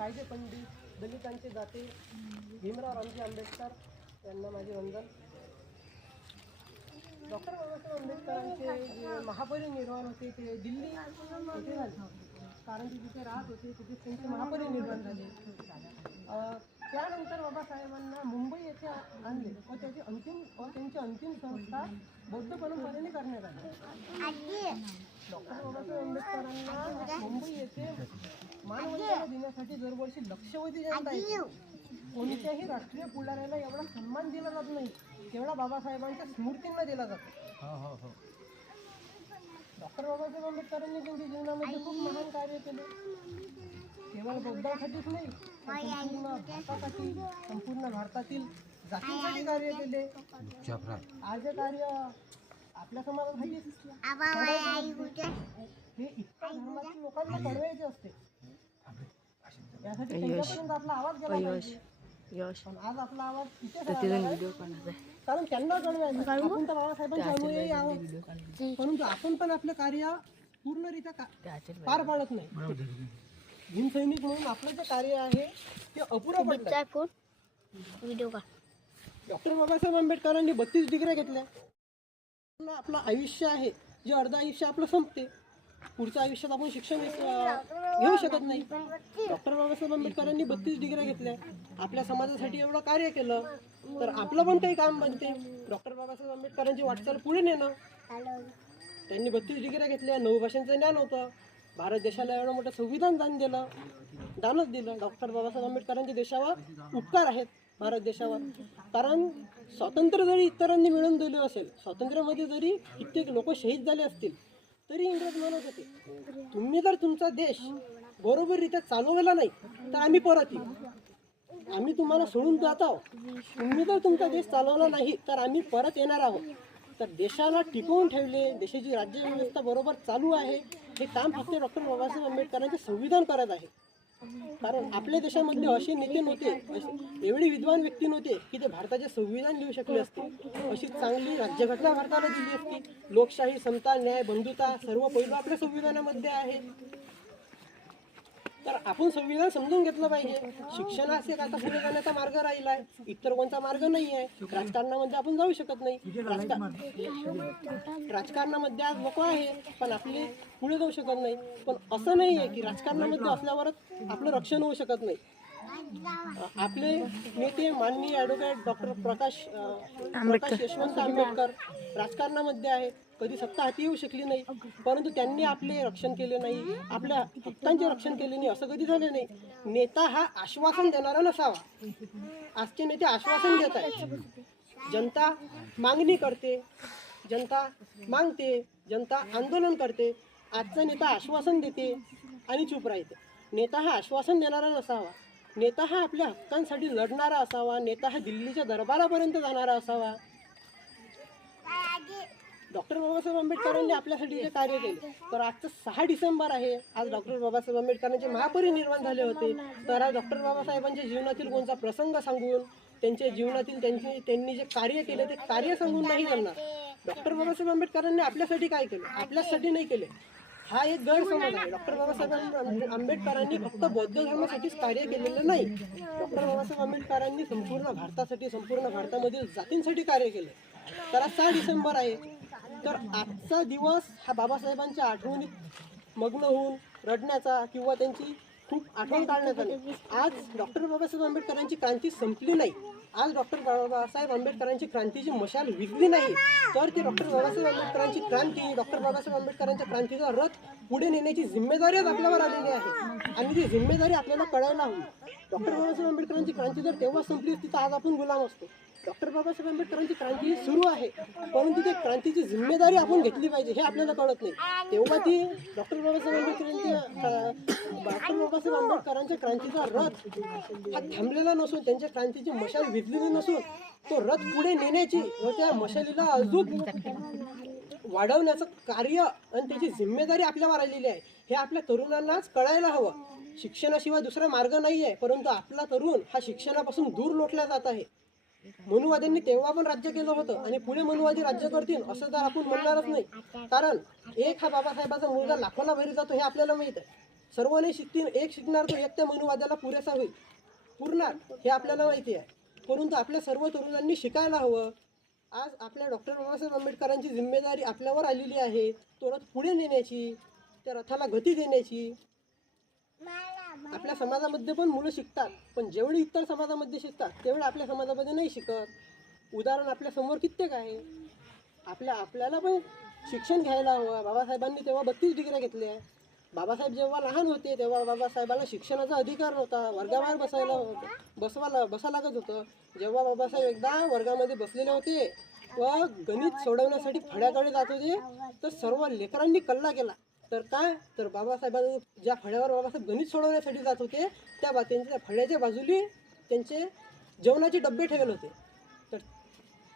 कायदे पंडित दलितांचे जाते भीमराव रामजी आंबेडकर यांना माझे वंदन. डॉक्टर बाबासाहेब आंबेडकरांचे जे महापरिनिर्वाण होते ते दिल्ली कारण ते तिथे राहत होते तिथे त्यांचे महापरिनिर्वाण झाले. त्यानंतर बाबासाहेबांना मुंबई येथे आणले व त्याची अंतिम व त्यांची अंतिम संस्था बौद्ध परंपरेने करण्यात आली. डॉक्टर बाबासाहेब आंबेडकरांना मुंबई येथे मानवंदना देण्यासाठी दरवर्षी लक्षवधी जनता येते. कोणत्याही राष्ट्रीय पुढाऱ्याला एवढा सन्मान दिला जात नाही तेवढा बाबासाहेबांच्या स्मृतींना दिला जातो. डॉक्टर बाबासाहेब आंबेडकरांनी त्यांच्या जीवनामध्ये खूप महान कार्य केले. केवळ बौद्धांसाठीच नाही तर संपूर्ण भारतासाठी संपूर्ण भारतातील जातींसाठी कार्य केले. आज हे कार्य आपल्या समाजासाठी हे इतक्या धर्मातील लोकांना कळवायचे असते. यासाठी त्यांच्यापर्यंत आपला आवाज गेला पाहिजे. यश पण आज आपला आवाज राहिला आहे. कारण त्यांना कळवायचं आपण तर बाबासाहेबांचे अनुयायी आहोत. परंतु आपण पण आपलं कार्य पूर्णरित्या का- पार पाडत नाही. भीमसैनिक म्हणून आपलं जे कार्य आहे ते अपुरं पडलं फोन व्हिडिओ का डॉक्टर बाबासाहेब आंबेडकरांनी बत्तीस डिग्र्या घेतल्या. आपलं- आपलं आयुष्य आहे जे अर्ध आयुष्य आपलं संपते. पुढच्या आयुष्यात आपण शिक्षण घेऊ शकत नाही. डॉक्टर बाबासाहेब आंबेडकरांनी बत्तीस डिग्र्या घेतल्या. आपल्या समाजासाठी एवढं कार्य केलं तर आपलं पण काही काम बनते. डॉक्टर बाबासाहेब आंबेडकरांची वाटचाल पुढे नेणं. त्यांनी बत्तीस डिग्र्या घेतल्या. नऊ भाषांचं ज्ञान होतं. भारत देशाला एवढं मोठं संविधान दान दिलं दानच दिलं. डॉक्टर बाबासाहेब आंबेडकरांच्या देशावर उपकार आहेत भारत देशावर. कारण स्वातंत्र्य जरी इतरांनी मिळवून दिले असेल स्वातंत्र्यामध्ये जरी कित्येक लोक शहीद झाले असतील तरी इंग्रज म्हणत होते. तुम्ही जर तुमचा देश बरोबररित्या चालवला नाही तर आम्ही परत येऊ. आम्ही तुम्हाला सोडून जात आहोत. तुम्ही जर तुमचा देश चालवला नाही तर आम्ही परत येणार आहोत. तर देशाला टिकवून ठेवले. देशाची राज्यव्यवस्था बरोबर चालू आहे. हे काम फक्त डॉक्टर बाबासाहेब आंबेडकरांचे संविधान करत आहे. कारण आपल्या देशामध्ये असे नेते नव्हते एवढे विद्वान व्यक्ती नव्हते की ते भारताचे संविधान लिहू शकले असते. अशी चांगली राज्यघटना भारताला दिली असती. लोकशाही समता न्याय बंधुता सर्व पैलू आपल्या संविधानामध्ये आहे तर आपण संविधान समजून घेतलं पाहिजे. शिक्षण असे आता पुढे जाण्याचा मार्ग राहिला आहे इतर कोणता मार्ग नाही आहे राजकारणामध्ये आपण जाऊ शकत नाही. राजकारण राजकारणामध्ये आज लोक आहे पण आपले पुढे जाऊ शकत नाही. पण असं नाही आहे की राजकारणामध्ये असल्यावरच आपलं रक्षण होऊ शकत नाही. आपले नेते माननीय ॲडव्होकेट डॉक्टर प्रकाश प्रकाश यशवंत आंबेडकर राजकारणामध्ये आहे कधी सत्ता हाती येऊ शकली नाही. परंतु त्यांनी आपले रक्षण केले नाही. आपल्या हक्कांचे रक्षण केले नाही. असं कधी झालं नाही. नेता हा आश्वासन देणारा नसावा. आजचे नेते आश्वासन देत आहेत. जनता मागणी करते. जनता मागते. जनता आंदोलन करते. आजचा नेता आश्वासन देते आणि चूप राहते. नेता हा आश्वासन देणारा नसावा. नेता हा आपल्या हक्कांसाठी लढणारा असावा. नेता हा दिल्लीच्या दरबारापर्यंत जाणारा असावा. डॉक्टर बाबासाहेब आंबेडकरांनी आपल्यासाठी जे कार्य केले तर आजचं सहा डिसेंबर आहे. आज डॉक्टर बाबासाहेब आंबेडकरांचे महापरिनिर्वाण झाले होते. तर आज डॉक्टर बाबासाहेबांच्या जीवनातील कोणता प्रसंग सांगून त्यांच्या जीवनातील त्यांचे त्यांनी जे कार्य केले ते कार्य सांगून नाही करणार. डॉक्टर बाबासाहेब आंबेडकरांनी आपल्यासाठी काय केलं? आपल्यासाठी नाही केले. हा एक गैरसमज आहे. डॉक्टर बाबासाहेब आंबेडकरांनी फक्त बौद्ध धर्मासाठीच कार्य केलेलं नाही. डॉक्टर बाबासाहेब आंबेडकरांनी संपूर्ण भारतासाठी संपूर्ण भारतामधील जातींसाठी कार्य केले. तर आज सहा डिसेंबर आहे. तर आजचा दिवस हा बाबासाहेबांच्या आठवणीत मग्न होऊन रडण्याचा किंवा त्यांची खूप आठवण काढण्याचा आज डॉक्टर बाबासाहेब आंबेडकरांची क्रांती संपली नाही. आज डॉक्टर बाबासाहेब आंबेडकरांची क्रांतीची मशाल विकली नाही. तर ती डॉक्टर बाबासाहेब आंबेडकरांची क्रांती डॉक्टर बाबासाहेब आंबेडकरांच्या क्रांतीचा रथ पुढे नेण्याची जिम्मेदारीच आपल्यावर आलेली आहे. आणि ती जिम्मेदारी आपल्याला कळायला हवी. डॉक्टर बाबासाहेब आंबेडकरांची क्रांती जर तेव्हा संपली असती तर आज आपण गुलाम असतो. डॉक्टर बाबासाहेब आंबेडकरांची क्रांती सुरू आहे. परंतु ते क्रांतीची जिम्मेदारी आपण घेतली पाहिजे हे आपल्याला कळत नाही. तेव्हा ती डॉक्टर बाबासाहेब आंबेडकरांची डॉक्टर बाबासाहेब आंबेडकरांच्या क्रांतीचा रथ हा थांबलेला नसून त्यांच्या क्रांतीची मशाल विझलेली नसून तो रथ पुढे नेण्याची व त्या मशालीला अजून वाढवण्याचं कार्य आणि त्याची जिम्मेदारी आपल्यावर आलेली आहे. हे आपल्या तरुणांनाच कळायला हवं. शिक्षणाशिवाय दुसरा मार्ग नाही आहे परंतु आपला तरुण हा शिक्षणापासून दूर लोटला जात आहे. मनुवाद्यांनी तेव्हा पण राज्य केलं होतं आणि पुढे मनुवादी राज्य करतील असं तर आपण म्हणणारच नाही. कारण एक हा बाबासाहेबाचा मुलगा लाखोला भरी जातो हे आपल्याला माहीत आहे. सर्वांनी शिकतील एक शिकणार तो एक त्या मनुवादाला पुरेसा होईल. पुरणार हे आपल्याला माहिती आहे. परंतु आपल्या सर्व तरुणांनी शिकायला हवं. आज आपल्या डॉक्टर बाबासाहेब आंबेडकरांची जिम्मेदारी आपल्यावर आलेली आहे. तो रथ पुढे नेण्याची त्या रथाला गती देण्याची. आपल्या समाजामध्ये पण मुलं शिकतात पण जेवढी इतर समाजामध्ये शिकतात तेवढं आपल्या समाजामध्ये नाही शिकत. उदाहरण आपल्यासमोर कित्येक आहे. आपल्या आपल्याला पण शिक्षण घ्यायला हवं. बाबासाहेबांनी तेव्हा बत्तीस डिग्र्या घेतल्या. बाबासाहेब जेव्हा लहान होते तेव्हा बाबासाहेबाला शिक्षणाचा अधिकार नव्हता. वर्गाबाहेर बसायला बसवायला बसा लागत होतं. जेव्हा बाबासाहेब एकदा वर्गामध्ये बसलेले होते व गणित सोडवण्यासाठी फळ्याकडे जात होते तर सर्व लेकरांनी कल्ला केला. तर काय तर बाबासाहेबांनी ज्या फळ्यावर बाबासाहेब गणित सोडवण्यासाठी जात होते त्या बा त्यांच्या फळ्याच्या बाजूली त्यांचे जेवणाचे डबे ठेवले होते. तर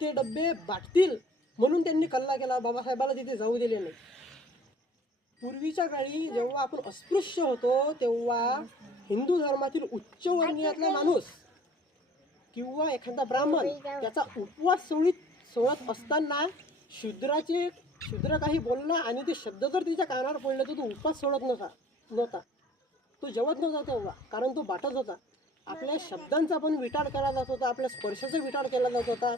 ते डबे बाटतील म्हणून त्यांनी कल्ला केला. बाबासाहेबाला तिथे जाऊ दिले नाही. पूर्वीच्या काळी जेव्हा आपण अस्पृश्य होतो तेव्हा हिंदू धर्मातील उच्चवर्णीयातला माणूस किंवा एखादा ब्राह्मण त्याचा उपवास सोळीत सोडत असताना शूद्राचे शूद्र काही बोलला आणि ते शब्द जर तिच्या कानावर पडले तर तो उपवास सोडत नव्हता. नव्हता. तो जेवत नव्हता तेव्हा कारण तो बाटत होता. आपल्या शब्दांचा पण विचार केला जात होता आपल्या स्पर्शाचा विचार केला जात होता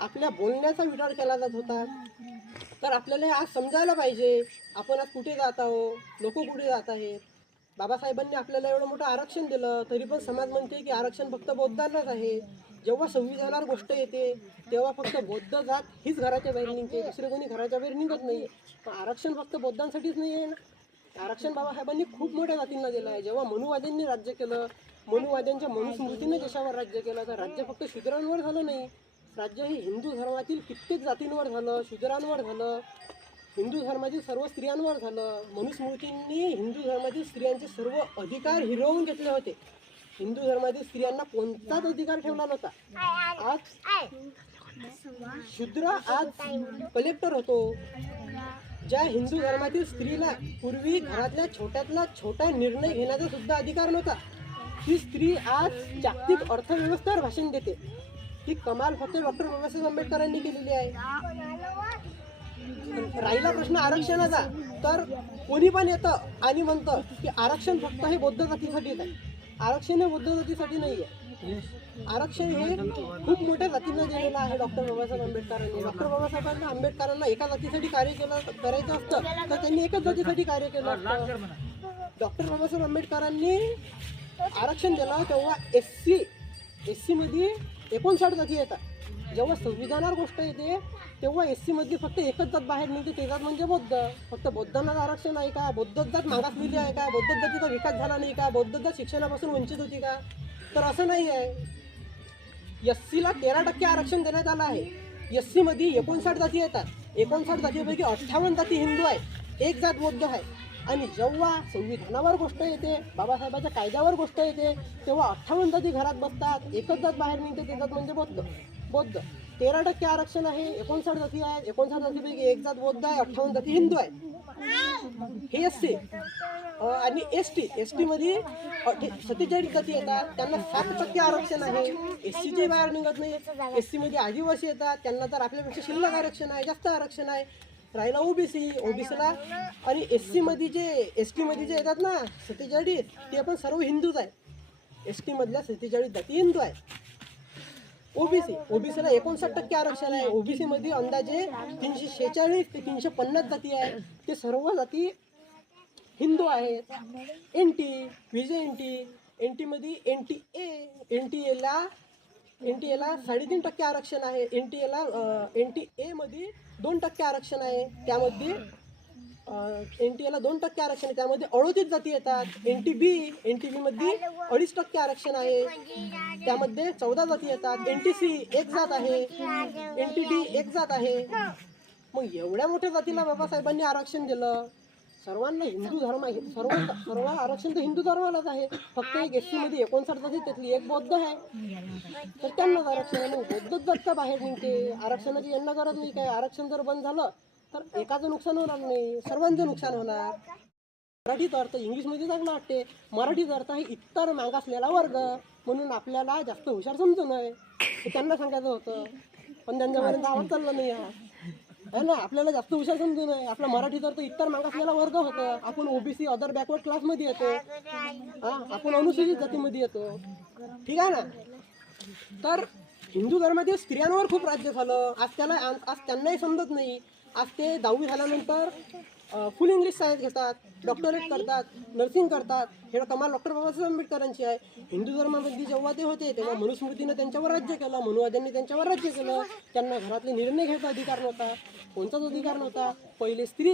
आपल्या बोलण्याचा विचार केला जात होता. तर आपल्याला आज समजायला पाहिजे आपण आज कुठे जात आहोत लोक कुठे जात आहेत? बाबासाहेबांनी आपल्याला एवढं मोठं आरक्षण दिलं तरी पण समाज म्हणते की आरक्षण फक्त बौद्धांनाच आहे. जेव्हा संविधानावर गोष्ट येते तेव्हा फक्त बौद्ध जात हीच घराच्या बाहेर निघते दुसरे कोणी घराच्या बाहेर निघत नाही. पण आरक्षण फक्त बौद्धांसाठीच नाही आहे ना? आरक्षण बाबासाहेबांनी खूप मोठ्या जातींना दिलं आहे. जेव्हा मनुवाद्यांनी राज्य केलं मनुवाद्यांच्या मनुस्मृतीने देशावर राज्य केलं तर राज्य फक्त शूद्रांवर झालं नाही. राज्य हे हिंदू धर्मातील कित्येक जातींवर झालं शूद्रांवर झालं. हिंदू धर्मातील सर्व स्त्रियांवर झालं. मनुस्मृतींनी हिंदू धर्मातील स्त्रियांचे सर्व अधिकार हिरवून घेतले होते. हिंदू धर्मातील स्त्रियांना कोणताच अधिकार ठेवला नव्हता. आज शूद्र आज कलेक्टर होतो. ज्या हिंदू धर्मातील स्त्रीला पूर्वी घरातल्या छोट्यातला छोटा निर्णय घेण्याचा सुद्धा अधिकार नव्हता ही स्त्री आज जागतिक अर्थव्यवस्थेवर भाषण देते. ही कमाल फक्त डॉक्टर बाबासाहेब आंबेडकरांनी केलेली आहे. राहिला प्रश्न आरक्षणाचा तर कोणी पण येतं आणि म्हणतं की आरक्षण फक्त हे बौद्ध जातीसाठीच आहे आरक्षण हे बौद्ध जातीसाठी नाही आहे आरक्षण हे खूप मोठ्या जातींना दिलेलं आहे डॉक्टर बाबासाहेब आंबेडकरांनी. डॉक्टर बाबासाहेबांना आंबेडकरांना एका जातीसाठी कार्य केलं करायचं असतं तर त्यांनी एकाच जातीसाठी कार्य केलं असतं. डॉक्टर बाबासाहेब आंबेडकरांनी आरक्षण दिलं तेव्हा एस सी एस सीमध्ये एकोणसाठ जाती येतात. जेव्हा संविधानावर गोष्ट येते तेव्हा एस सीमध्ये फक्त एकच जात बाहेर निघते ते जात म्हणजे बौद्ध. फक्त बौद्धांनाच आरक्षण आहे का? बौद्ध जात मागासलेली आहे का? बौद्ध जातीचा विकास झाला नाही का? बौद्ध जात शिक्षणापासून वंचित होती का? तर असं नाही आहे. एस सीला तेरा टक्के आरक्षण देण्यात आलं आहे. एस सीमध्ये एकोणसाठ जाती येतात. एकोणसाठ जातीपैकी अठ्ठावन्न जाती हिंदू आहे एक जात बौद्ध आहे. आणि जेव्हा संविधानावर गोष्ट येते बाबासाहेबाच्या कायद्यावर गोष्ट येते तेव्हा अठ्ठावन्न जाती घरात बसतात. एकच जात बाहेर निघते ते जात म्हणजे बौद्ध. बौद्ध. तेरा टक्के आरक्षण आहे एकोणसाठ जाती आहेत एकोणसाठ जातीपैकी एक जात बौद्ध आहे अठ्ठावन्न जाती हिंदू आहे हे एस सी. आणि एस टी एस टीमध्ये सत्तेचाळीस जाती येतात त्यांना सात टक्के आरक्षण आहे. एस सीचे बाहेर निघत नाही. एस सीमध्ये आदिवासी येतात त्यांना तर आपल्यापेक्षा शिल्लक आरक्षण आहे जास्त आरक्षण आहे. राहिला ओबीसी ओबीसीला आणि एस सीमध्ये जे एस टीमध्ये जे येतात ना सत्तेचाळीस ते पण सर्व हिंदूच आहे एस टीमधल्या सत्तेचाळीस जाती हिंदू आहे ओबीसी ओबीसीला एकोणसाठ टक्के आरक्षण आहे. ओबीसी मध्ये अंदाजे तीनशे शेहेचाळीस ते तीनशे पन्नास जाती आहे ते सर्व जाती हिंदू आहेत. एन टी विजय एन टी एन टीमध्ये N T A N T एला एन टी एला साडेतीन टक्के आरक्षण आहे. एन टी एला एन टी एमध्ये दोन टक्के आरक्षण आहे. त्यामध्ये एन टी एला दोन टक्के आरक्षण आहे. त्यामध्ये अडोतीस जाती येतात. N T B N T बीमध्ये अडीच टक्के आरक्षण आहे. त्यामध्ये चौदा जाती येतात. एन टी सी एक जात आहे. एन टी डी एक जात आहे. मग एवढ्या मोठ्या जातीला बाबासाहेबांनी आरक्षण दिलं. सर्वांना हिंदू धर्म आहे. सर्व सर्व आरक्षण तर हिंदू धर्मालाच आहे. फक्त एक एसमध्ये एकोणसाठ जाती त्यातली एक बौद्ध आहे. तर त्यांनाच आरक्षण आहे. मग बौद्धच जात का बाहेर निघते? आरक्षणाची यांना गरज नाही. काय आरक्षण जर बंद झालं तर एकाचं नुकसान होणार नाही सर्वांचं नुकसान होणार. मराठीचा अर्थ इंग्लिशमध्ये चांगला वाटते. मराठीचा अर्थ आहे इतर मागासलेला वर्ग. म्हणून आपल्याला जास्त हुशार समजू नये हे त्यांना सांगायचं होतं. पण त्यांच्यापर्यंत आवाज चालला नाही हा. है ना? आपल्याला जास्त हुशार समजू नये आपला मराठी तर इतर मागासलेला वर्ग होता. आपण ओबीसी अदर बॅकवर्ड क्लासमध्ये येतो. हा? आपण अनुसूचित जातीमध्ये येतो. ठीक आहे ना? तर हिंदू धर्मातील स्त्रियांवर खूप राज्य झालं. आज त्याला आज त्यांनाही समजत नाही. आज ते दहावी झाल्यानंतर फुल इंग्लिश सायन्स घेतात डॉक्टरेट करतात नर्सिंग करतात. हे कमाल डॉक्टर बाबासाहेब आंबेडकरांची आहे. हिंदू धर्मामध्ये जेव्हा ते होते तेव्हा मनुस्मृतीनं त्यांच्यावर राज्य केलं मनुवाद्यांनी त्यांच्यावर राज्य केलं. त्यांना घरातले निर्णय घ्यायचा अधिकार नव्हता. कोणताच अधिकार नव्हता. पहिले स्त्री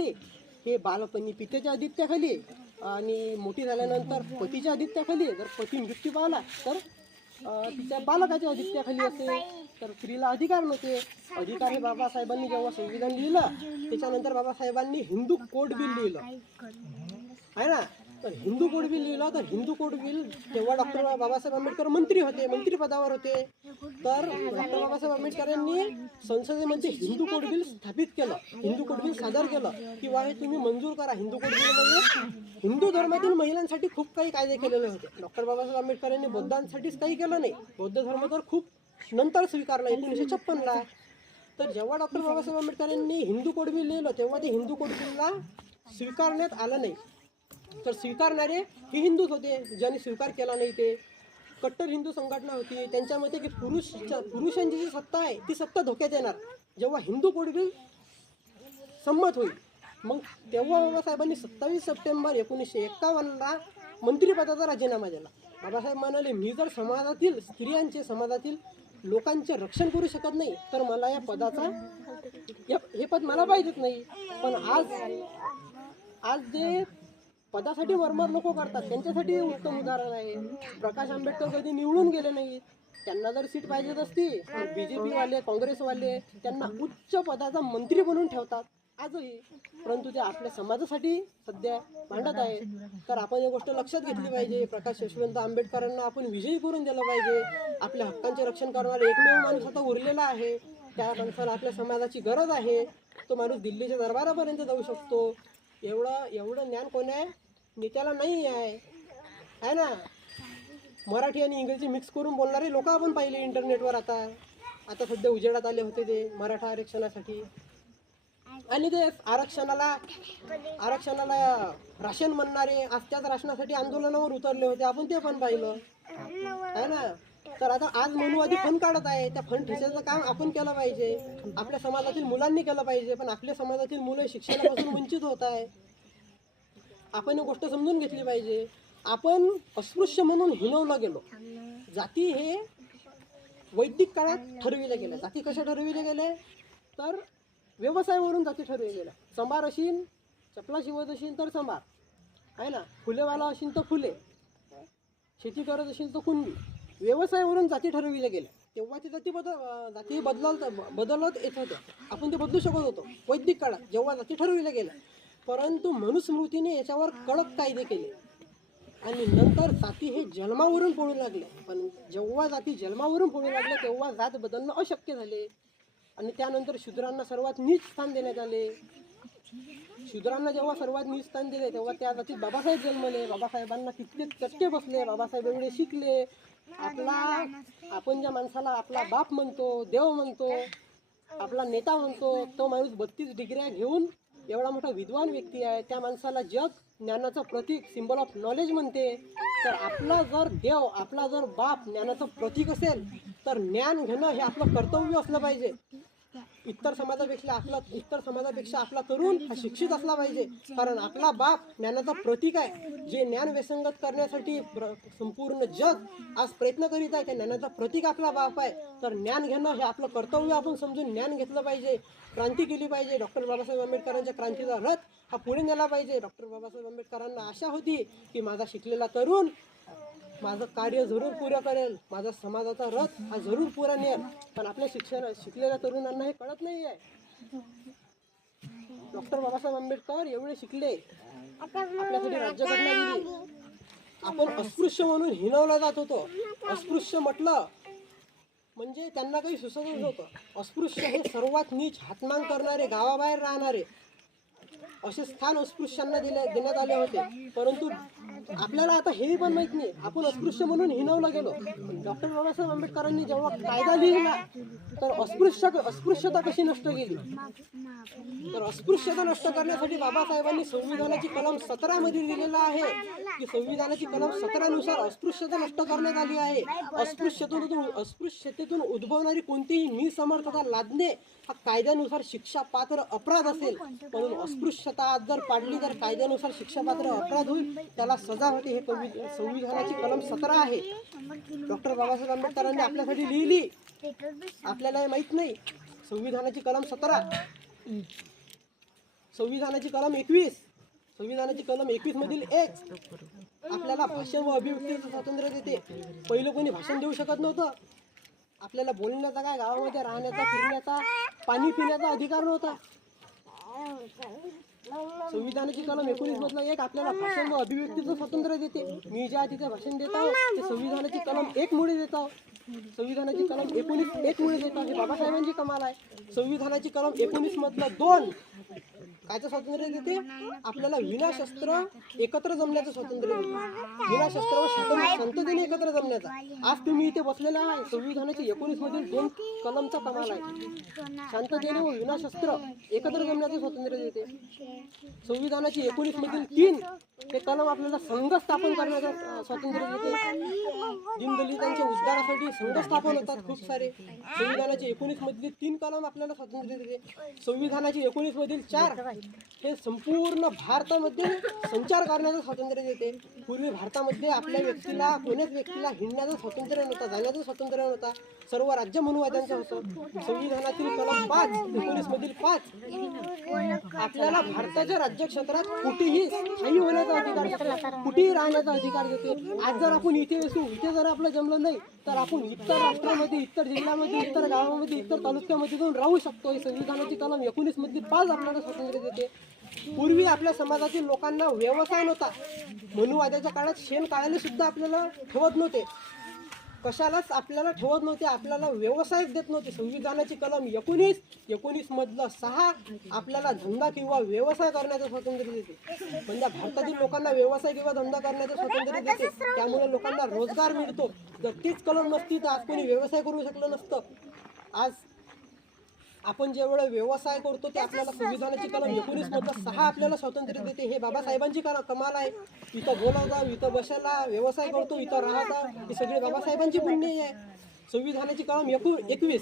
हे बालपणी पितेच्या आदित्याखाली आणि मोठी झाल्यानंतर पतीच्या आदित्याखाली. जर पती मृत्यू पावला तर तिच्या बालकाच्या आदित्याखाली असते तर स्त्रीला अधिकार नव्हते. अधिकार हे बाबासाहेबांनी जेव्हा संविधान लिहिलं त्याच्यानंतर बाबासाहेबांनी हिंदू कोड बिल लिहिलं. आहे ना? तर हिंदू कोड बिल लिहिलं तर हिंदू कोड बिल तेव्हा डॉक्टर बाबासाहेब आंबेडकर मंत्री होते मंत्रीपदावर होते. तर डॉक्टर बाबासाहेब आंबेडकर यांनी संसदेमध्ये हिंदू कोड बिल स्थापित केलं हिंदू कोड बिल सादर केलं की वा हे तुम्ही मंजूर करा हिंदू कोड बिल म्हणजे हिंदू धर्मातील महिलांसाठी खूप काही कायदे केलेले होते. डॉक्टर बाबासाहेब आंबेडकर यांनी बौद्धांसाठीच काही केलं नाही. बौद्ध धर्म तर खूप नंतर स्वीकारला एकोणीसशे छप्पनला. तर जेव्हा डॉक्टर बाबासाहेब आंबेडकर यांनी हिंदू कोड बिल लिहिलं तेव्हा ते हिंदू कोड बिलला स्वीकारण्यात आलं नाही. तर स्वीकारणारे हे हिंदूच होते ज्यांनी स्वीकार केला नाही ते. कट्टर हिंदू संघटना होती त्यांच्या मते की पुरुष पुरुषांची जी सत्ता आहे ती सत्ता धोक्यात येणार. जेव्हा हिंदू कोड बिल संमत होईल मग तेव्हा बाबासाहेबांनी सत्तावीस सप्टेंबर एकोणीसशे एक्कावन्नला मंत्रिपदाचा राजीनामा दिला. बाबासाहेब म्हणाले मी जर समाजातील स्त्रियांचे समाजातील लोकांचे रक्षण करू शकत नाही तर मला या पदाचा या- हे पद मला पाहिजेच नाही. पण आज आज जे पदासाठी वरमर लोक करतात त्यांच्यासाठी उत्तम उदाहरण आहे. प्रकाश आंबेडकर कधी निवडून गेले नाहीत त्यांना जर सीट पाहिजेच असती तर बी जे पीवाले काँग्रेसवाले त्यांना उच्च पदाचा मंत्री बनवून ठेवतात. आजही. परंतु ते आपल्या समाजासाठी सध्या मांडत आहे. तर आपण या गोष्ट लक्षात घेतली पाहिजे. प्रकाश यशवंत आंबेडकरांना आपण विजयी करून दिला पाहिजे. आपल्या हक्कांचे रक्षण करणारा एकमेव माणूस आता उरलेला आहे. त्या माणसाला आपल्या समाजाची गरज आहे. तो माणूस दिल्लीच्या दरबारापर्यंत जाऊ शकतो. एवढं एवढं ज्ञान कोण आहे? नेत्याला नाही आहे. आहे ना? मराठी आणि इंग्रजी मिक्स करून बोलणारे लोक आपण पाहिले इंटरनेटवर आता. आता सध्या उजेडात आले होते ते मराठा आरक्षणासाठी. आणि ते आरक्षणाला आरक्षणाला राशन म्हणणारे आज त्याच राशनासाठी आंदोलनावर उतरले होते. आपण ते पण पाहिलं. आहे ना? तर आता आज मनुवादी फंड काढत आहे. त्या फंड ठेचायचं काम आपण केलं पाहिजे. आपल्या समाजातील मुलांनी केलं पाहिजे. पण आपल्या समाजातील मुलं शिक्षणापासून वंचित होत आहे. आपण गोष्ट समजून घेतली पाहिजे. आपण अस्पृश्य म्हणून हिनवलं गेलो. जाती हे वैदिक काळात ठरविल्या गेल्या जाती कशा ठरविल्या गेल्या तर व्यवसायावरून जाती ठरवली गेल्या. संभार असेल चपला शिवत असेल तर संभार. आहे ना? फुलेवाला असेल तर फुले. शेती करत असेल तर कुणबी. व्यवसायावरून जाती ठरविल्या गेल्या. तेव्हा ते जाती बदल जाती बदलत बदलत येत होत्या. आपण ते बदलू शकत होतो. वैदिक काळात जेव्हा जाती ठरविल्या गेल्या. परंतु मनुस्मृतीने याच्यावर कडक कायदे केले. आणि नंतर जाती हे जन्मावरून पळू लागले. पण जेव्हा जाती जन्मावरून पळू लागले तेव्हा जात बदलणं अशक्य झाले. आणि त्यानंतर शूद्रांना सर्वात नीच स्थान देण्यात आले. शूद्रांना जेव्हा सर्वात नीच स्थान दिले तेव्हा त्या जातीत बाबासाहेब जन्मले. बाबासाहेबांना कित्येक चटके बसले बाबासाहेब एवढे शिकले. आपला आपण ज्या माणसाला आपला बाप म्हणतो देव म्हणतो आपला नेता म्हणतो तो माणूस बत्तीस डिग्र्या घेऊन एवढा मोठा विद्वान व्यक्ती आहे. त्या माणसाला जग ज्ञानाचं प्रतीक सिम्बल ऑफ नॉलेज म्हणते. तर आपला जर देव आपला जर बाप ज्ञानाचं प्रतीक असेल तर ज्ञान घेणं हे आपलं कर्तव्य असलं पाहिजे. इतर समाजापेक्षा आपला इतर समाजापेक्षा आपला तरुण हा शिक्षित असला पाहिजे. कारण आपला बाप ज्ञानाचा प्रतीक आहे. जे ज्ञान व्यसंगत करण्यासाठी प्र- संपूर्ण जग आज प्रयत्न करीत आहे त्या ज्ञानाचा प्रतीक आपला बाप आहे. तर ज्ञान घेणं हे आपलं कर्तव्य आपण समजून ज्ञान घेतलं पाहिजे. क्रांती केली पाहिजे. डॉक्टर बाबासाहेब आंबेडकरांच्या क्रांतीचा रथ हा पुढे नेला पाहिजे. डॉक्टर बाबासाहेब आंबेडकरांना आशा होती की माझा शिकलेला तरुण माझं कार्य जरूर पुरं करेल. माझा समाजाचा रथ हा जरूर पुरा नेल. पण आपल्या शिक्षण शिकलेल्या तरुणांना हे कळत नाही आहे डॉक्टर बाबासाहेब आंबेडकर एवढे शिकले. आपल्यासाठी राज्यघटना आपण अस्पृश्य म्हणून हिनवला जात होतो. अस्पृश्य म्हटलं म्हणजे त्यांना काही सुचतच नव्हतं अस्पृश्य हे सर्वात नीच हातमान करणारे गावाबाहेर राहणारे असे स्थान अस्पृश्यांना दिले देण्यात आले होते. परंतु आपल्याला आता हे पण माहीत नाही. आपण अस्पृश्य म्हणून हिनवलं गेलो. डॉक्टर बाबासाहेब आंबेडकरांनी जेव्हा कायदा लिहिला तर अस्पृश्य अस्पृश्यता कशी नष्ट केली? तर अस्पृश्यता नष्ट करण्यासाठी बाबासाहेबांनी संविधानाची कलम सतरा मध्ये दिलेला आहे की संविधानाची कलम सतरानुसार अस्पृश्यता नष्ट करण्यात आली आहे. अस्पृश्यतेतून अस्पृश्यतेतून उद्भवणारी कोणतीही निसमर्थता लादणे हा कायद्यानुसार शिक्षा पात्र अपराध असेल. म्हणून अस्पृश्यता आज जर पाडली तर कायद्यानुसार शिक्षा मात्र अपराध होईल. त्याला सजा होते हे संविधानाची कलम सतरा आहे. डॉक्टर बाबासाहेब आंबेडकरांनी आपल्यासाठी लिहिली. आपल्याला हे माहीत नाही. संविधानाची कलम सतरा. संविधानाची कलम एकवीस. संविधानाची कलम एकवीस मधील एक. आपल्याला भाषण व अभिव्यक्तीचं स्वातंत्र्य देते. पहिलं कोणी भाषण देऊ शकत नव्हतं. आपल्याला बोलण्याचा काय गावामध्ये राहण्याचा फिरण्याचा पाणी पिण्याचा अधिकार नव्हता. संविधानाची कलम एकोणीस मधलं एक आपल्याला भाषण व अभिव्यक्तीचं स्वातंत्र्य देते. मी ज्या तिथे भाषण देत आहो ते संविधानाची कलम एक मुळे देत आहो. संविधानाची कलम एकोणीस एक मुळे देत आहे. बाबासाहेबांची कमाल आहे. संविधानाची कलम एकोणीस मधलं दोन. कायचं स्वातंत्र्य देते? आपल्याला विनाशस्त्र एकत्र जमण्याचं स्वातंत्र्य देते. विनाशस्त्र व एकत्र जमण्याचा. आज तुम्ही इथे बसलेला आहे. संविधानाची एकोणीस मधील दोन कलमचा कमाल आहे. शांततेने व विनाशस्त्र एकत्र जमण्याचं स्वातंत्र्य देते. संविधानाची एकोणीस मधील तीन ते कलम आपल्याला संघ स्थापन करण्याचं स्वातंत्र्य देते. दिनदलितांच्या उद्धारासाठी संघ स्थापन होतात खूप सारे. संविधानाची एकोणीस मधील तीन कलम आपल्याला स्वातंत्र्य देते. संविधानाची एकोणीस मधील चार हे संपूर्ण भारतामध्ये संचार करण्याचं स्वातंत्र्य देते. पूर्वी भारतामध्ये आपल्या व्यक्तीला कोण्याच व्यक्तीला हिंडण्याचं स्वातंत्र्य नव्हतं जाण्याचं स्वातंत्र्य नव्हता. सर्व राज्य मनुवाद्यांचं होतं. संविधानातील कलम पाच एकोणीस मधील पाच आपल्याला भारताच्या राज्यक्षेत्रात कुठेही स्थायी होण्याचा अधिकार कुठेही राहण्याचा अधिकार देते. आज जर आपण इथे असू इथे जर आपलं जमलं नाही तर आपण इतर राष्ट्रामध्ये इतर जिल्ह्यामध्ये इतर गावामध्ये इतर तालुक्यामध्ये जाऊन राहू शकतो. ही संविधानाची कलम एकोणीसमध्ये पाच आपल्याला स्वातंत्र्य देते. पूर्वी आपल्या समाजातील लोकांना व्यवसाय नव्हता. मनुवाद्याच्या काळात शेण काढायला सुद्धा आपल्याला ठेवत नव्हते. कशालाच आपल्याला ठेवत नव्हते आपल्याला व्यवसायच देत नव्हते. संविधानाची कलम एकोणीस एकोणीस मधलं सहा आपल्याला धंदा किंवा व्यवसाय करण्याचं स्वातंत्र्य देते. म्हणजे भारतातील लोकांना व्यवसाय किंवा धंदा करण्याचं स्वातंत्र्य देते. त्यामुळे लोकांना रोजगार मिळतो. जर तीच कलम नसती तर आज कोणी व्यवसाय करू शकलं नसतं. आज आपण जेवढं व्यवसाय करतो ते आपल्याला संविधानाची कलम एकोणीस मधलं सहा आपल्याला स्वातंत्र्य देते. हे बाबासाहेबांची कला- कमाल आहे. इथं बोलायचा इथं बसायला व्यवसाय करतो इथं राहता ही सगळी बाबासाहेबांची पुण्य आहे. संविधानाची कलम एकू एकवीस.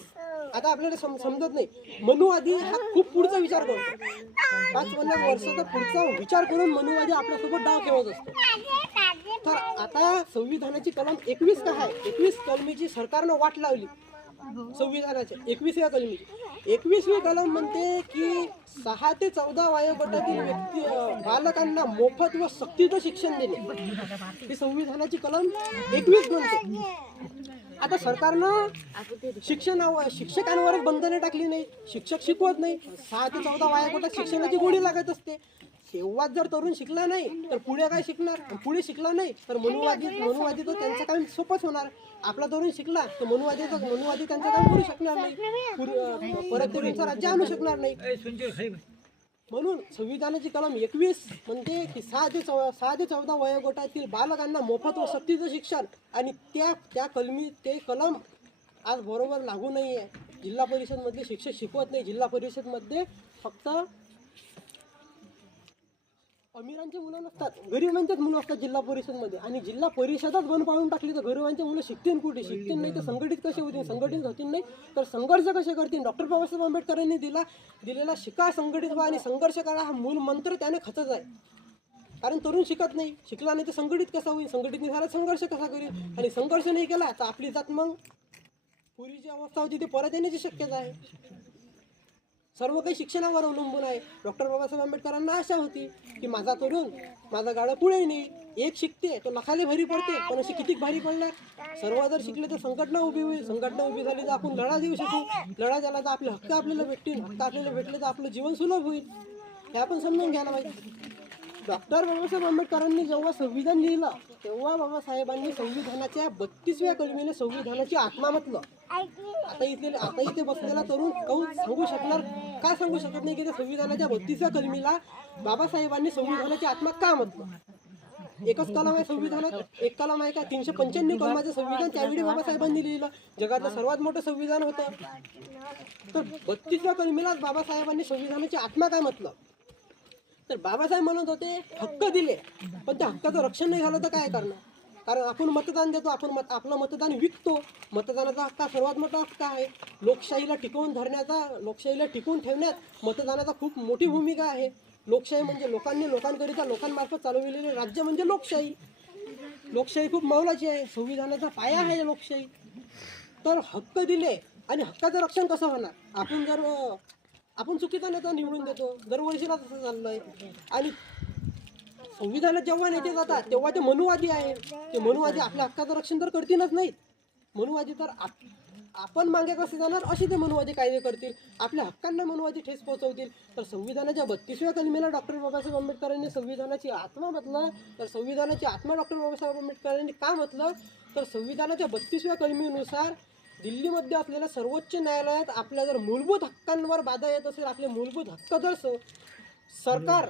आता आपल्याला सम समजत नाही. मनुवादी हा खूप पुढचा विचार करतो. पाच पन्नास वर्षाचा पुढचा विचार करून मनुवादी आपल्यासोबत डाव खेळत असतो. तर आता संविधानाची कलम एकवीस काय आहे? एकवीस कलमीची सरकारनं वाट लावली. संविधानाच्या एकवीसव्या कलमी एकवीसवी कलम म्हणते की सहा ते चौदा वयोगटातील व्यक्ती बालकांना मोफत व सक्तीचं शिक्षण देणे ही संविधानाची कलम एकवीस म्हणते आता सरकारनं शिक्षणावर शिक्षकांवरच बंधने टाकली नाही शिक्षक शिकवत नाही सहा ते चौदा वयोगटात शिक्षणाची गोडी लागत असते. तेव्हाच जर तरुण शिकला नाही तर पुढे काय शिकणार? पुढे शिकला नाही तर मनुवादी मनुवादी तर त्यांचं काम सोपंच होणार. आपला तरुण शिकला तर मनुवादी तर मनुवादी त्यांचं काम करू शकणार नाही. परत ते त्यांचं राज्य आणू शकणार नाही. म्हणून संविधानाची कलम एकवीस म्हणते की सहा ते चौ सहा ते चौदा वयोगटातील बालकांना मोफत व सक्तीचं शिक्षण आणि त्या त्या कलमी ते कलम आज बरोबर लागू नाही आहे जिल्हा परिषदमधले शिक्षक शिकवत नाही. जिल्हा परिषदमध्ये फक्त अमीरांची मुलं नसतात. गरिबांचेच मुलं असतात जिल्हा परिषदमध्ये. आणि जिल्हा परिषदच बंद पाळून टाकली तर गरिबांचे मुलं शिकतील कुठे? शिकतील नाही तर संघटित कसे होतील? संघटित होतील नाही तर संघर्ष कसे करतील? डॉक्टर बाबासाहेब आंबेडकरांनी दिला दिलेला शिका संघटित व्हा आणि संघर्ष करा हा मूल मंत्र त्याने खचत आहे. कारण तरुण शिकत नाही. शिकला नाही तर संघटित कसा होईल? संघटित नाही झाला संघर्ष कसा करेल? आणि संघर्ष नाही केला तर आपली जात मग पूर्वीची अवस्था होती ती परत येण्याची शक्यता आहे. सर्व काही शिक्षणावर अवलंबून आहे. डॉक्टर बाबासाहेब आंबेडकरांना आशा होती की माझा तरुण माझा गाडा पुढे नाही एक शिकते तो लखाले भारी पडते पण अशी किती भारी पडणार? सर्व जर शिकले तर संघटना उभी होईल. संघटना उभी झाली तर आपण लढा देऊ शकू. लढा झाला तर आपले हक्क आपल्याला भेटतील. हक्क आपल्याला भेटले तर आपलं जीवन सुलभ होईल. हे आपण समजून घ्यायला पाहिजे डॉक्टर बाबासाहेब आंबेडकरांनी जेव्हा संविधान लिहिलं तेव्हा बाबासाहेबांनी संविधानाच्या बत्तीसव्या कलमीने संविधानाची आत्मा म्हटलं. आता इथे आता इथे बसलेला तरुण काऊन सांगू शकणार काय सांगू शकत नाही की त्या संविधानाच्या बत्तीसव्या कलमीला बाबासाहेबांनी संविधानाची आत्मा का म्हटलं? एकच कलम आहे संविधानात एक कलम आहे का? तीनशे पंच्याण्णव कलमाचं संविधान त्यावेळी बाबासाहेबांनी लिहिलं. जगातलं सर्वात मोठं संविधान होतं. तर बत्तीसव्या कलमीलाच बाबासाहेबांनी संविधानाची आत्मा काय म्हटलं? तर बाबासाहेब म्हणत होते हक्क दिले. पण त्या हक्काचं रक्षण नाही झालं तर काय करणार? कारण आपण मतदान देतो आपण मत आपलं मतदान विकतो. मतदानाचा हक्क सर्वात मोठा हक्क आहे. लोकशाहीला टिकवून धरण्याचा लोकशाहीला टिकवून ठेवण्यात मतदानाचा खूप मोठी भूमिका आहे. लोकशाही म्हणजे लोकांनी लोकांकरिता लोकांमार्फत चालवलेले राज्य म्हणजे लोकशाही. लोकशाही खूप मौलाची आहे. संविधानाचा पाया आहे लोकशाही. तर हक्क दिले आणि हक्काचं रक्षण कसं होणार? आपण जर आपण चुकीचा नेता निवडून देतो. दरवर्षीला तसं चाललंय. आणि संविधानात जेव्हा नेते जातात तेव्हा ते मनुवादी आहे. ते मनुवादी आपल्या हक्काचं रक्षण तर करतीलच नाहीत मनुवादी तर आप- आपण मागे कसे जाणार असे ते मनुवादी कायदे करतील. आपल्या हक्कांना मनुवादी ठेस पोहोचवतील. तर संविधानाच्या बत्तीसव्या कलमेला डॉक्टर बाबासाहेब आंबेडकरांनी संविधानाची आत्मा म्हटलं. तर संविधानाची आत्मा डॉक्टर बाबासाहेब आंबेडकरांनी का म्हटलं? तर संविधानाच्या बत्तीसव्या कलमीनुसार दिल्लीमध्ये असलेल्या सर्वोच्च न्यायालयात आपल्या जर मूलभूत हक्कांवर बाधा येत असेल आपले मूलभूत हक्क जर सरकार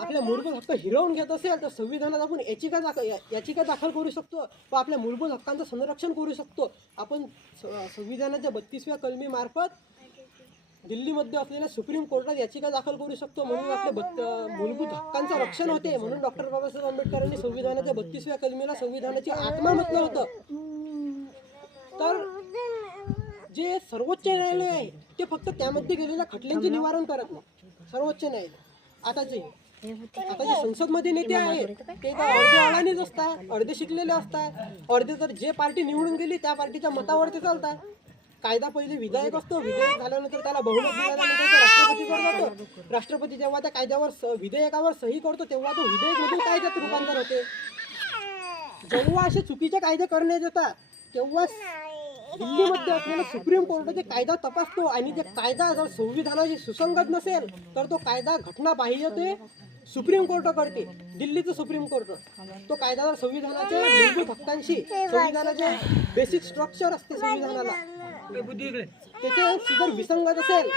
आपले मूलभूत हक्क हिरवून घेत असेल तर संविधानात आपण याचिका दाखल या- याचिका दाखल करू शकतो व आपल्या मूलभूत हक्कांचं संरक्षण करू शकतो. आपण संविधानाच्या बत्तीसव्या कलमीमार्फत दिल्लीमध्ये असलेल्या सुप्रीम कोर्टात याचिका दाखल करू शकतो. म्हणून आपल्या बत्त मूलभूत हक्कांचं रक्षण होते. म्हणून डॉक्टर बाबासाहेब आंबेडकरांनी संविधानाच्या बत्तीसव्या कलमीला संविधानाची आत्मा म्हटलं होतं. तर जे सर्वोच्च न्यायालय आहे ते फक्त त्यामध्ये गेलेल्या खटल्यांचे निवारण करत नाही. सर्वोच्च न्यायालय. आता जे आता जे संसदमध्ये नेते आहेत ते तर अर्धे अडाणीच असतात अर्धे शिकलेले असतात. अर्धे तर जे पार्टी निवडून गेली त्या पार्टीच्या मतावर ते चालतात. कायदा पहिले विधायक असतो विधेयक झाल्यानंतर त्याला बहुमत मिळाल्यानंतर राष्ट्रपतीकडे जातो. राष्ट्रपती जेव्हा त्या कायद्यावर विधेयकावर सही करतो तेव्हा तो विधेयक मधून कायद्यात रूपांतर होते. जेव्हा असे चुकीचे कायदे करण्यात येतात तेव्हा दिल्लीमध्ये असलेला सुप्रीम कोर्ट ते कायदा तपासतो आणि ते कायदा जर संविधानाशी सुसंगत नसेल तर तो कायदा घटनाबाह्य ते सुप्रीम कोर्ट करते. दिल्लीचं सुप्रीम कोर्ट. तो कायदा जर संविधानाच्या मूलभूत हक्कांशी संविधानाचे बेसिक स्ट्रक्चर असते संविधानाला. त्याचे जर विसंगत असेल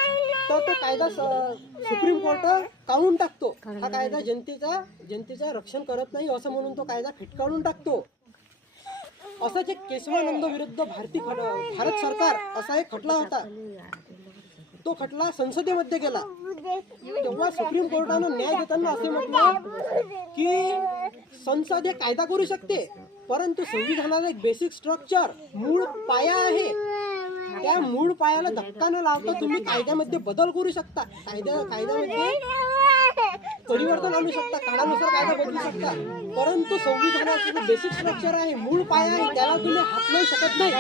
तर तो कायदा सुप्रीम कोर्ट काढून टाकतो. हा कायदा जनतेचा जनतेचं रक्षण करत नाही असं म्हणून तो कायदा फिटकावून टाकतो. असाच एक केशवानंद विरुद्ध भारती खट भारत सरकार असा एक खटला होता. तो खटला संसदेमध्ये गेला. तेव्हा सुप्रीम कोर्टानं न्याय देताना असे म्हटलं की संसद हे कायदा करू शकते परंतु संविधानाला एक बेसिक स्ट्रक्चर मूळ पाया आहे. त्या मूळ पायाला धक्का न लावता तुम्ही कायद्यामध्ये बदल करू शकता. कायद्या कायद्यामध्ये परिवर्तन आणू शकता काळानुसार कायदा बदलू शकता. परंतु संविधानाचं जे बेसिक स्ट्रक्चर आहे मूळ पाया आहे त्याला तुम्ही हात शकत नाही.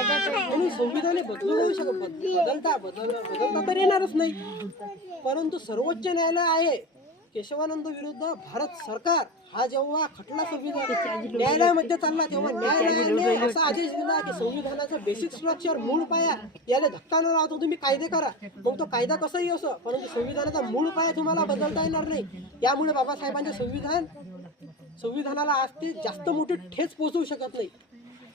म्हणून संविधान हे बदलू नाही शकत. बदलता बदल बदलता तर येणारच नाही. परंतु सर्वोच्च न्यायालय आहे केशवानंद विरुद्ध भारत सरकार हा जेव्हा खटला संविधान न्यायालयामध्ये चालला तेव्हा न्यायालयाने असा आदेश दिला की संविधानाचं बेसिक स्ट्रक्चर मूळ पाया याला धक्का न लावतो तुम्ही कायदे करा. मग तो कायदा कसाही असो परंतु संविधानाचा मूळ पाया तुम्हाला बदलता येणार नाही. यामुळे बाबासाहेबांचे संविधान संविधानाला आज ते जास्त मोठी ठेच पोहोचवू शकत नाही.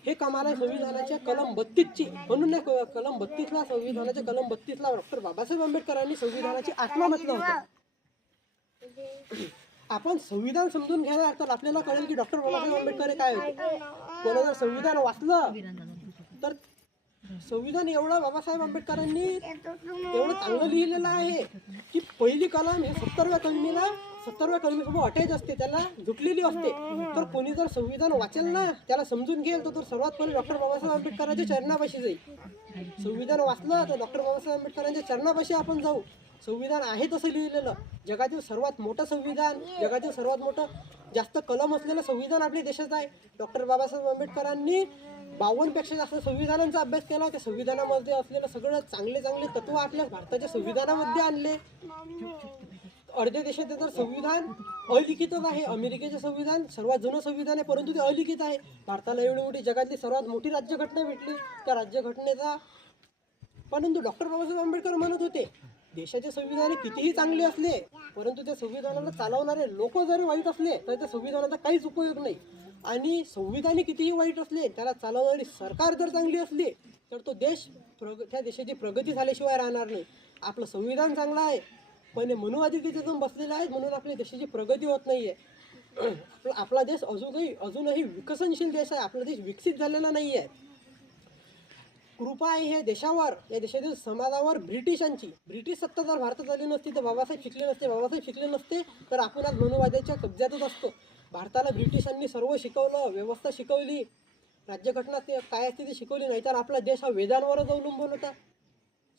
हे कमाल आहे संविधानाच्या कलम बत्तीसची. म्हणून ना कलम बत्तीसला संविधानाच्या कलम बत्तीसला डॉक्टर बाबासाहेब आंबेडकरांनी संविधानाची आत्मा म्हटलं होतं. आपण संविधान समजून घेणार तर आपल्याला कळेल की डॉक्टर बाबासाहेब आंबेडकर हे काय होते कोणा जर संविधान वाचलं तर संविधान एवढं बाबासाहेब आंबेडकरांनी एवढं चांगलं लिहिलेलं आहे की पहिली कलम हे सत्तरव्या कलमीला सत्तरव्या कलमीसोबत अटॅच असते त्याला झुकलेली असते. तर कोणी जर संविधान वाचेल ना त्याला समजून घेईल तर सर्वात पहिले डॉक्टर बाबासाहेब आंबेडकरांच्या चरणापाशी जाईल. संविधान वाचलं तर डॉक्टर बाबासाहेब आंबेडकरांच्या चरणापाशी आपण जाऊ. संविधान आहे तसं लिहिलेलं. जगातील सर्वात मोठं संविधान जगातील सर्वात मोठं जास्त कलम असलेलं संविधान आपल्या देशात आहे. डॉक्टर बाबासाहेब आंबेडकरांनी बावन्नपेक्षा जास्त संविधानांचा अभ्यास केला. त्या संविधानामध्ये असलेलं सगळं चांगले चांगले तत्व आपल्या भारताच्या संविधानामध्ये आणले. अर्ध्या देशात तर संविधान अलिखितच आहे. अमेरिकेचे संविधान सर्वात जुनं संविधान आहे परंतु ते अलिखित आहे. भारताला एवढी मोठी जगातली सर्वात मोठी राज्यघटना भेटली. त्या राज्यघटनेचा परंतु डॉक्टर बाबासाहेब आंबेडकर म्हणत होते देशाचे संविधान कितीही चांगले असले परंतु त्या संविधानाला चालवणारे लोक जरी वाईट असले तर त्या संविधानाचा काहीच उपयोग नाही. आणि संविधान कितीही वाईट असले त्याला चालवणारी सरकार जर चांगली असली तर तो देश प्रग त्या देशाची प्रगती झाल्याशिवाय राहणार नाही. आपलं संविधान चांगलं आहे पण हे मनुवादी त्याच्यातून बसलेलं आहे म्हणून आपल्या देशाची प्रगती होत नाही आहे आपला देश अजूनही अजूनही विकसनशील देश आहे आपला देश विकसित झालेला नाही आहे कृपा आहे हे देशावर या देशातील समाजावर ब्रिटिशांची ब्रिटिश सत्ता जर भारतात आली नसती तर बाबासाहेब शिकले नसते. बाबासाहेब शिकले नसते तर आपण आज मनुवाद्याच्या कब्जातच असतो. भारताला ब्रिटिशांनी सर्व शिकवलं व्यवस्था शिकवली. राज्यघटना ते काय असते ते शिकवली नाही तर आपला देश हा वेदांवरच अवलंबून होता.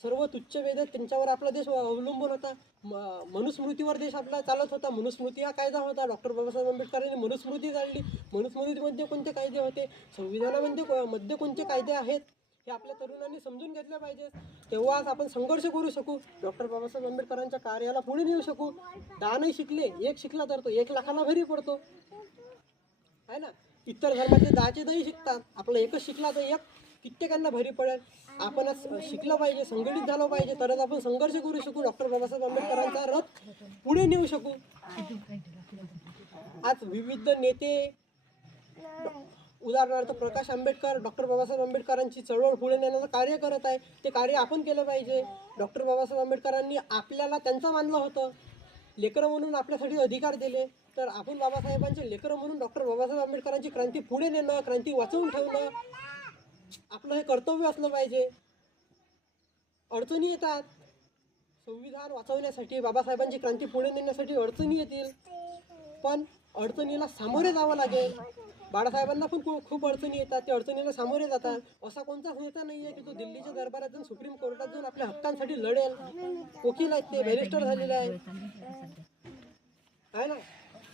सर्व तुच्छ वेद त्यांच्यावर आपला देश अवलंबून होता. म- मनुस्मृतीवर देश आपला चालत होता. मनुस्मृती हा कायदा होता. डॉक्टर बाबासाहेब आंबेडकरांनी मनुस्मृती काढली मनुस्मृतीमध्ये कोणते कायदे होते? संविधानामध्ये को- मध्ये कोणते कायदे आहेत? हे आपल्या तरुणांनी समजून घेतलं पाहिजे. तेव्हाच आपण संघर्ष करू शकू. डॉक्टर बाबासाहेब आंबेडकरांच्या कार्याला पुढे नेऊ शकू. दहा नाही शिकले एक शिकला तर तो एक लाखाला भरी पडतो. आहे ना? इतर धर्माचे दहाचे दही शिकतात. आपला एकच शिकला तर एक कित्येकांना भरी पडेल. आपण शिकलं पाहिजे संघटित झालं पाहिजे तरच आपण संघर्ष करू शकू. डॉक्टर बाबासाहेब आंबेडकरांचा रथ पुढे नेऊ शकू. आज विविध नेते उदाहरणार्थ प्रकाश आंबेडकर डॉक्टर बाबासाहेब आंबेडकरांची चळवळ पुढे नेण्याचं कार्य करत आहे ते कार्य आपण केलं पाहिजे. डॉक्टर बाबासाहेब आंबेडकरांनी आपल्याला त्यांचं मानलं होतं. लेकरं म्हणून आपल्यासाठी अधिकार दिले तर आपण बाबासाहेबांचे लेकरं म्हणून डॉक्टर बाबासाहेब आंबेडकरांची क्रांती पुढे नेणं क्रांती वाचवून ठेवणं आपलं हे कर्तव्य असलं पाहिजे. अडचणी येतात. संविधान वाचवण्यासाठी बाबासाहेबांची क्रांती पुढे नेण्यासाठी अडचणी येतील. पण अडचणीला सामोरे जावं लागेल. बाळासाहेबांना पण खूप खूप अडचणी येतात. त्या अडचणीला सामोरे जातात. असा कोणताच नेता नाही आहे की तो दिल्लीच्या दरबारात जाऊन सुप्रीम कोर्टात जाऊन आपल्या हक्कांसाठी लढेल. वकील आहेत ते बॅरिस्टर झालेले आहे ना?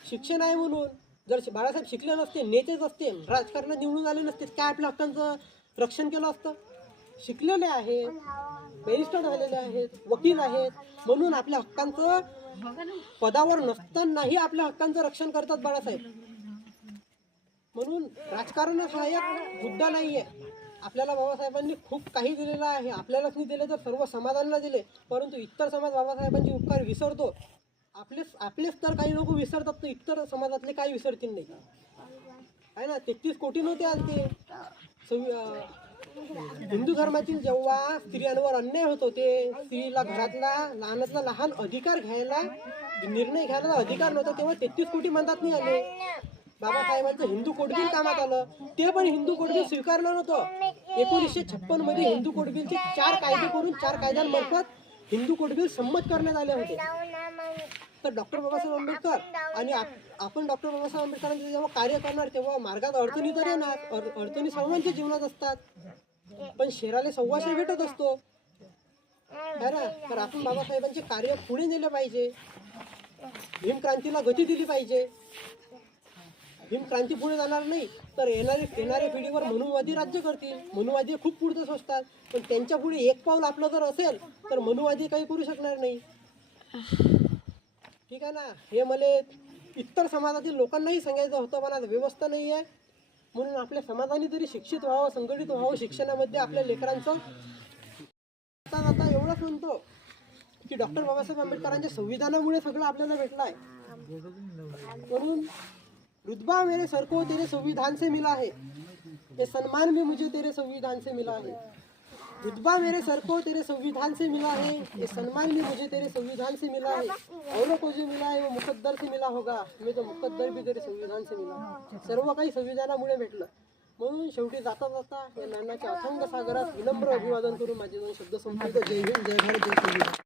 शिक्षण आहे म्हणून. जर बाळासाहेब शिकले नसते नेतेच असते राजकारणात निवडून आले नसते काय आपल्या हक्कांचं रक्षण केलं असतं? शिकलेले आहेत बॅरिस्टर झालेले आहेत वकील आहेत. म्हणून आपल्या हक्कांचं पदावर नसतानाही आपल्या हक्कांचं रक्षण करतात बाळासाहेब. म्हणून राजकारणच हा एक मुद्दा नाही आहे आपल्याला बाबासाहेबांनी खूप काही दिलेलं आहे. आपल्यालाच नाही दिले तर सर्व समाजांना दिले. परंतु इतर समाज बाबासाहेबांचे उपकार विसरतो. आपलेच आपलेच तर काही लोक विसरतात तर इतर समाजातले काही विसरतील नाही. आहे ना? तेहतीस कोटी नव्हते आज ते. हिंदू धर्मातील जेव्हा स्त्रियांवर अन्याय होत होते स्त्रीला घरातला लहानातला लहान अधिकार घ्यायला निर्णय घ्यायला अधिकार नव्हता तेव्हा तेहतीस कोटी म्हणतात नाही आले. बाबासाहेबांचं हिंदू कोड बिल कामात आलं. ते पण हिंदू कोड बिल स्वीकारलं नव्हतं. एकोणीसशे छप्पनमध्ये हिंदू कोड बिलचे चार कायदे करून चार कायद्यांमार्फत हिंदू कोड बिल संमत करण्यात आले होते. तर डॉक्टर बाबासाहेब आंबेडकर आणि आप- आपण डॉक्टर बाबासाहेब आंबेडकरांचे जेव्हा कार्य करणार तेव्हा मार्गात अडचणी तर येणार. अड- अडचणी सर्वांच्या जीवनात असतात. पण शहराला सव्वाशे भेटत असतो. तर आपण बाबासाहेबांचे कार्य पुढे नेले पाहिजे. भीम क्रांतीला गती दिली पाहिजे. भीमक्रांती पुढे जाणार नाही तर येणारे येणाऱ्या पिढीवर मनुवादी राज्य करतील. मनुवादी खूप पुढचं सोचतात पण त्यांच्या पुढे एक पाऊल आपलं जर असेल तर मनुवादी काही करू शकणार नाही. ठीक आहे ना? हे मला इतर समाजातील लोकांनाही सांगायचं होतं पण आज व्यवस्था नाही आहे. म्हणून आपल्या समाजाने तरी शिक्षित व्हावं संघटित व्हावं शिक्षणामध्ये आपल्या लेकरांचं. आता आता एवढंच म्हणतो की डॉक्टर बाबासाहेब आंबेडकरांच्या संविधानामुळे सगळं आपल्याला भेटलं आहे म्हणून रुतबा मेरे सर को तेरे संविधान से मिला है। ये सम्मान भी मुझे तेरे संविधान से मिला है। रुतबा मेरे सर को तेरे संविधान से मिला है। ये सम्मान भी मुझे तेरे संविधान से मिला है। औरों को जो मिला है वो मुकद्दर से मिला होगा। मैं तो मुकद्दर भी तेरे संविधान से मिला। सर्व काही संविधानामुळे भेटलं म्हणून शेवटी जाता जाता या नानाच्या अथंग सागरात विनम्र अभिवादन करून माझे दोन शब्द संपवतो. जय हिंद जय भारत जय संविधान